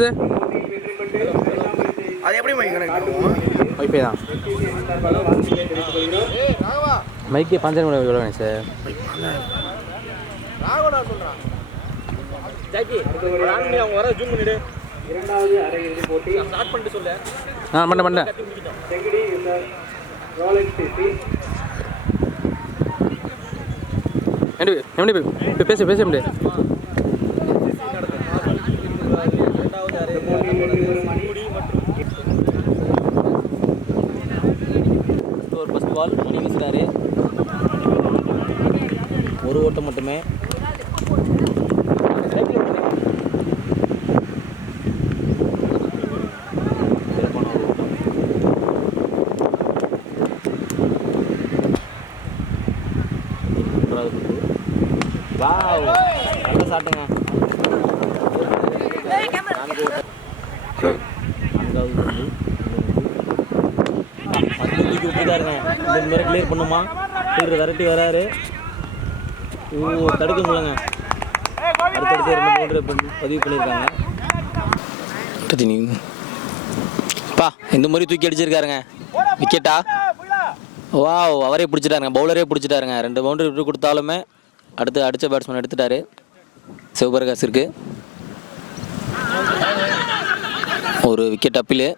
அது எப்படி வைஃபை தான் மைக்கு பஞ்சர் எவ்வளோ வேணும் சார்? பண்ண எப்படி பேச முடியாது. ஃபர்ஸ்ட் பால் மணி வீசுறாரு. ஒரு ஓட்டம் மட்டுமே. வாவ், நல்ல ஷாட்டுங்க. விட்டுட்டாருங்க. இந்த முறை கிளியர் பண்ணுமா? விரட்டி வராரு. தடுக்க முடியலங்க. அடுத்தடுத்து 2 பவுண்டரி பதிவு பண்ணியிருக்காங்க. இந்த மாதிரி தூக்கி அடிச்சிருக்காருங்க. விக்கெட்டா? வாவ், அவரே பிடிச்சிட்டாருங்க. பவுலரே பிடிச்சிட்டாருங்க. 2 பவுண்டரி விட்டு கொடுத்தாலுமே அடுத்து அடித்த பேட்ஸ்மேன் எடுத்துட்டாரு. சிவபிரகாஷிற்கு ஒரு விக்கெட் அப்பீலு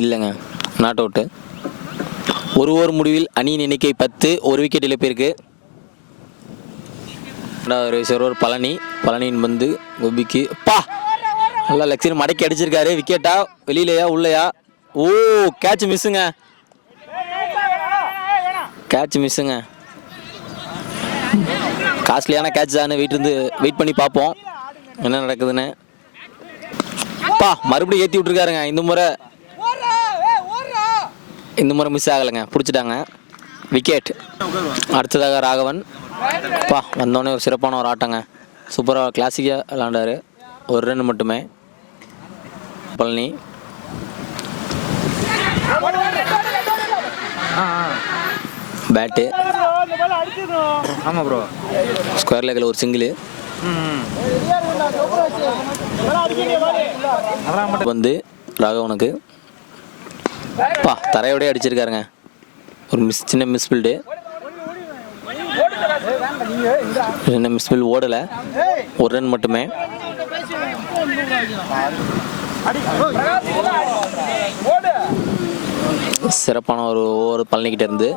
இல்லைங்க, நாட் அவுட்டு. ஒரு ஓவர் முடிவில் அணியின் எண்ணிக்கை 10, ஒரு விக்கெட் இழப்பிற்கு. ரெண்டாவது சர்வர் பழனியின் வந்து கோபிக்கு நல்லா லெக்ஸின் மடக்கி அடிச்சிருக்காரு. விக்கெட்டா, வெளியிலையா, உள்ளையா? ஓ, கேட்ச் மிஸ்ஸுங்க. காஸ்ட்லியான கேட்ச் தானே. வெயிட் பண்ணி பார்ப்போம் என்ன நடக்குதுன்னு. மறுபடியும் ஏற்றி விட்டுருக்காருங்க. இந்த முறை மிஸ் ஆகலைங்க, பிடிச்சிட்டாங்க. விக்கெட். அடுத்ததாக ராகவன். வந்தோடனே ஒரு சிறப்பான ஒரு ஆட்டங்க. சூப்பராக கிளாசிக்காக விளாண்டாரு. ஒரு ரன் மட்டுமே. பழனி பேட்டு. ஆமாம் ப்ரோ, ஸ்கொயர் லெக்கில் ஒரு சிங்கிள் வந்து ராகவனுக்கு தரையோடய அடிச்சிருக்காருங்க. ஒரு சின்ன மிஸ்பில்டு. ஓடலை. ஒரு ரன் மட்டுமே. சிறப்பான ஒரு ஓவர் பழனிக்கிட்ட இருந்து.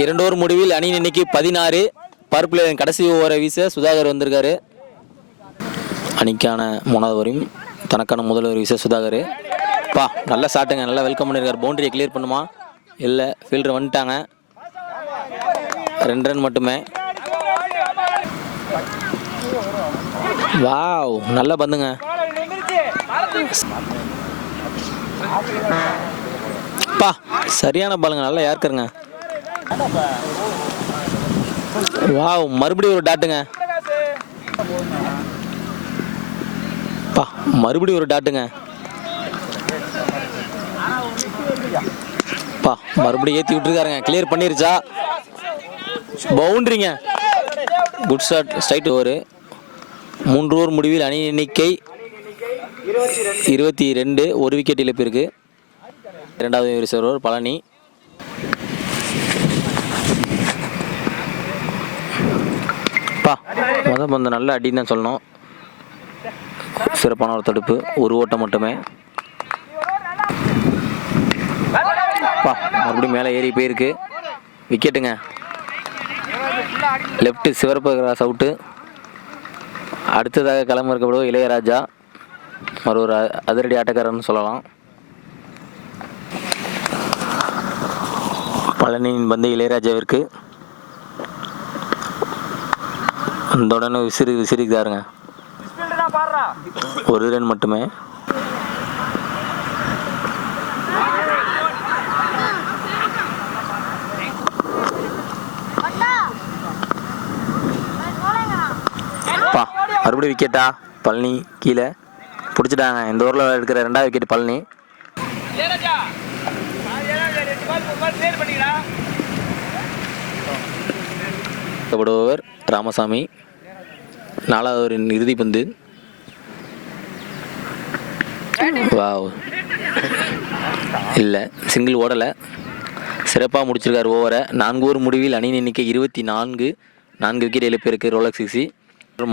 2 ஓவர் முடிவில் அணியின் எண்ணிக்கை 16. பவர் பிளேயரின் கடைசி ஓவரை வீச சுதாகர் வந்திருக்காரு. அணிக்கான 3வது ஓவரையும் தனக்கான முதல் ஓவர் வீச சுதாகர். நல்ல ஷாட்டுங்க. நல்லா வெல்கம் பண்ணியிருக்காரு. பவுண்டரியை கிளியர் பண்ணுமா? இல்லை, ஃபீல்டர் வந்துட்டாங்க. 2 ரன் மட்டுமே. வாவ், நல்லா பந்துங்க. சரியான பாலுங்க. நல்லா யாருக்குங்க. வாவ், மறுபடியும் ஒரு டாட்டுங்க. மறுபடியும் ஒரு டாட்டுங்க. மறுபடியும் ஏற்றி விட்டுருக்காருங்க. கிளியர் பண்ணிருச்சா? பவுண்டரிங்க. Good shot. Straight over. 3 over முடிவில் அணி எண்ணிக்கை 22, ஒரு விக்கெட் இழப்பிற்கு. இரண்டாவது ஓவர் பழனி. பந்து நல்ல அடின்னு தான் சொல்லணும். சிறப்பான ஒரு தடுப்பு. ஒரு ஓட்டம் மட்டுமே. மறுபடியும் மேலே ஏறி போயிருக்கு. விக்கெட்டுங்க. Left Sivaprakash out. அடுத்ததாக களம் இருக்கப்படுவோம் இளையராஜா. ஒரு அதிரடி ஆட்டக்காரன்னு சொல்லலாம். பழனியின் பந்து இளையராஜாவிற்கு. அந்த உடனே விசிறிக்குதாருங்க. ஒரு ரன் மட்டுமே. மறுபடியும் விக்கெட்டா? பழனி கீழே பிடிச்சிட்டாங்க. இந்த ஓவரில் இருக்கிற 2வது விக்கெட் பழனி. ஓவர் ராமசாமி. 4வது ஓவரின் இறுதி பந்து. வாவ், இல்லை, சிங்கிள் ஓடலை. சிறப்பாக முடிச்சிருக்காரு ஓவரை. 4 ஓவர் முடிவில் அணியின் எண்ணிக்கை 24. 4 விக்கெட் இழப்பிற்கு ரோலக்ஸ் சிக்ஸி.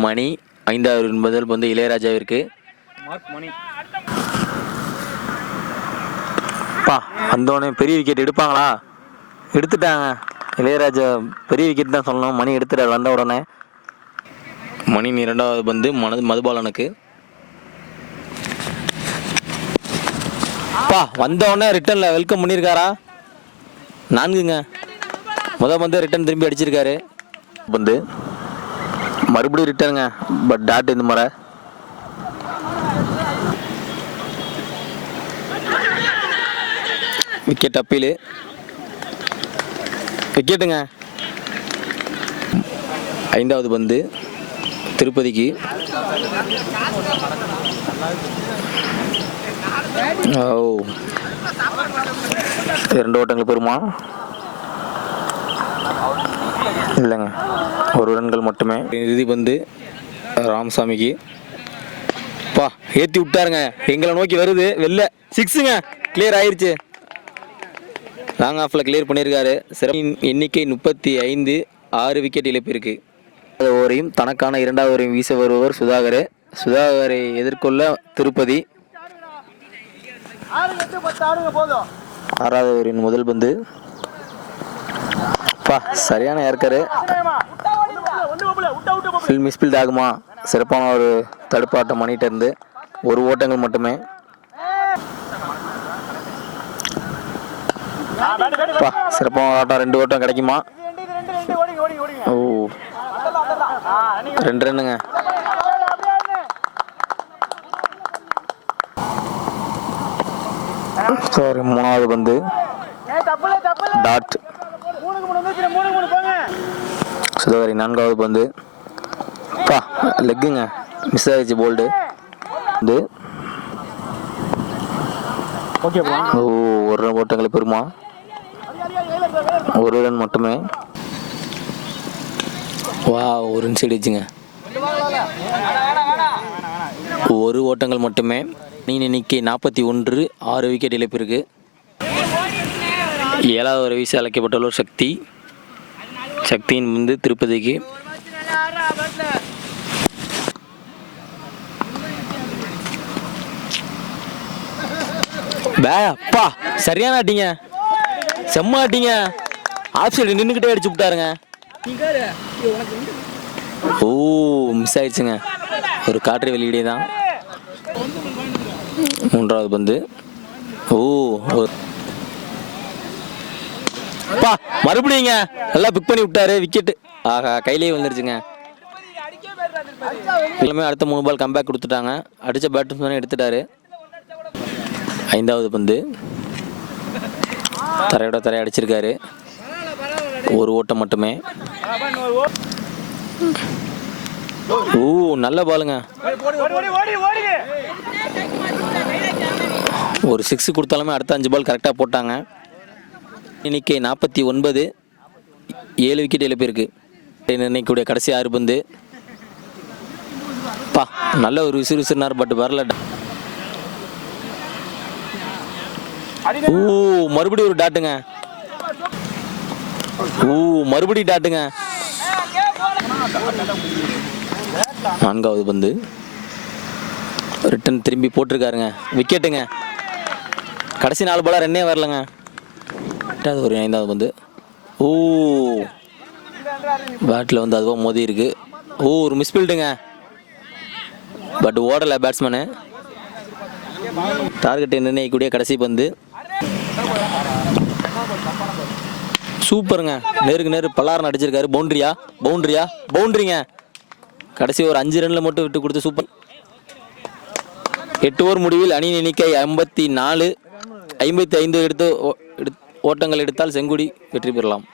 மணி 5வது முதல் பந்து இளையராஜாவிற்கு. வந்தோடனே பெரிய விக்கெட் எடுப்பாங்களா? எடுத்துட்டாங்க. இளையராஜா பெரிய விக்கெட் தான் சொல்லணும். மணி எடுத்துட்டார் வந்த உடனே. மணி 2வது பந்து மதுபாலனுக்கு. வந்த உடனே ரிட்டர்னில் வெல்கம் பண்ணியிருக்காரா? 4ங்க. முதல் பந்து ரிட்டர்ன் திரும்பி அடிச்சிருக்காரு. பந்து மறுபடியும் ரிட்டர்னுங்க. பட் டாட் இந்த முறை. Wicket appeal. விக்கெட்டுங்க. 5வது பந்து திருப்பதிக்கு. ஓ, 2 ஓட்டங்கள் பெறுமா? இல்லைங்க, 1 ரன்கள் மட்டுமே. இறுதி பந்து ராமசாமிக்கு. ஏற்றி விட்டாருங்க. எங்களை நோக்கி வருது. வெளில 6ங்க. கிளியர் ஆயிடுச்சு. லாங் ஆஃபில் கிளியர் பண்ணியிருக்காரு. சிறப்பின் எண்ணிக்கை 35. 6 விக்கெட் இழப்பு இருக்கு. ஓவரையும் தனக்கான 2வது ஓவரையும் வீச வருபவர் சுதாகர். சுதாகரை எதிர்கொள்ள திருப்பதி. 6வது ஓவரின் முதல் பந்து. சரியான ஏற்கரு. மிஸ்பில்ட் ஆகுமா? சிறப்பான ஒரு தடுப்பாட்டம் மணிகிட்ட இருந்து. 1 ஓட்டங்கள் மட்டுமே. சிறப்பான ஆட்டம். 2 ஓட்டம் கிடைக்குமா? ஓ, 2 ரன்னுங்க. சாரி, 3வது பந்து டாட். சுதாகரி 4வது பந்து. லெக்குங்க. மிஸ் ஆயிடுச்சு போல்டு. ஓ, 1 ரன் ஓட்டங்களை பெறுமா? 1 ரன் மட்டுமே. ஒரு ரன் சைடுச்சுங்க. 1 ஓட்டங்கள் மட்டுமே. அணியின் எண்ணிக்கை 41. 6 விக்கெட் இழப்பு இருக்கு. 7வது ஓவர் வீச அழைக்கப்பட்டுள்ள சக்தி. சக்தியின் வந்து திருப்பதிக்கு. சரியான ஆட்டிங்க. செம்ம ஆட்டிங்க. ஆஃப் சைடு நின்றுக்கிட்டே அடிச்சு விட்டாருங்க. ஓ, மிஸ் ஆயிடுச்சுங்க. ஒரு காற்று வெளியீடே தான். 3வது பந்து. ஓ, மறுபடியுங்க நல்லா பிக் பண்ணி விட்டாரு. விக்கெட். ஆஹா, கையிலேயே வந்துருச்சுங்க. எல்லாமே அடுத்த 3 பால் கம்பேக் கொடுத்துட்டாங்க. அடித்த பேட்ஸ்மேனை எடுத்துட்டாரு. 5வது பந்து தரையோட தரையை அடிச்சிருக்காரு. 1 ஓட்டம் மட்டுமே. ஓ, நல்ல பாலுங்க. ஒரு 6 கொடுத்தாலுமே அடுத்த 5 பால் கரெக்டாக போட்டாங்க. எண்ணிக்கை 49. 7 விக்கெட் இழப்பு இருக்கு. நிர்ணயிக்கூடிய கடைசி 6 பந்து. நல்ல ஒரு விசிறினார். பட் வரல. ஓ, மறுபடியும் ஒரு டாட்டுங்க. ஓ, மறுபடியும் டாட்டுங்க. 4வது பந்து ரிட்டன் திரும்பி போட்டிருக்காருங்க. விக்கெட்டுங்க. கடைசி 4 பாலா ரன்னே வரலங்க. ஒரு 5வது பந்து. ஓ, பேட்டில் வந்து அதுவாக மோதி இருக்கு. ஓ, ஒரு மிஸ்பில்டுங்க. பட் ஓடலை பேட்ஸ்மேனு. டார்கெட்டை நிர்ணயிக்கக்கூடிய கடைசி பந்து. சூப்பருங்க. நேருக்கு நேரு பல்லாரன் அடிச்சிருக்காரு. பவுண்டரியா? பவுண்டரியா? பவுண்டரிங்க. கடைசி ஒரு 5 ரன்ல மட்டும் விட்டு கொடுத்து சூப்பர். 8 ஓவர் முடிவில் அணியின் எண்ணிக்கை 54. 55 எடுத்து ஓட்டங்கள் எடுத்தால் செங்குடி வெற்றி பெறலாம்.